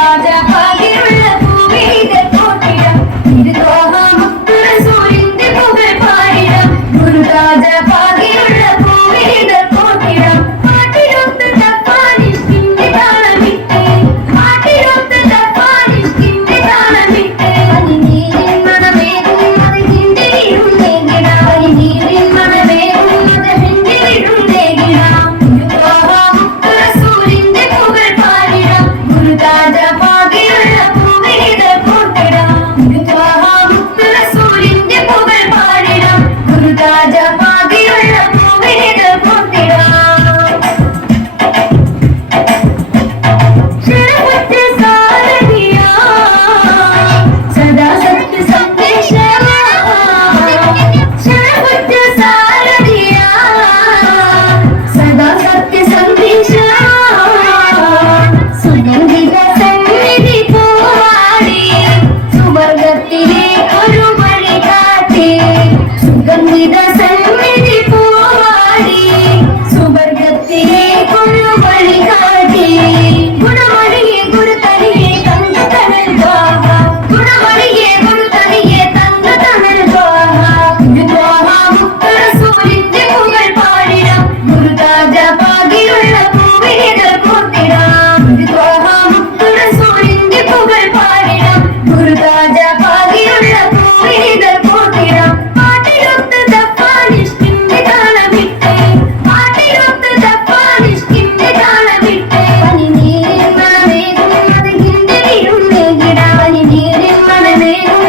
രാജപതിയുള്ള Leaders Amen.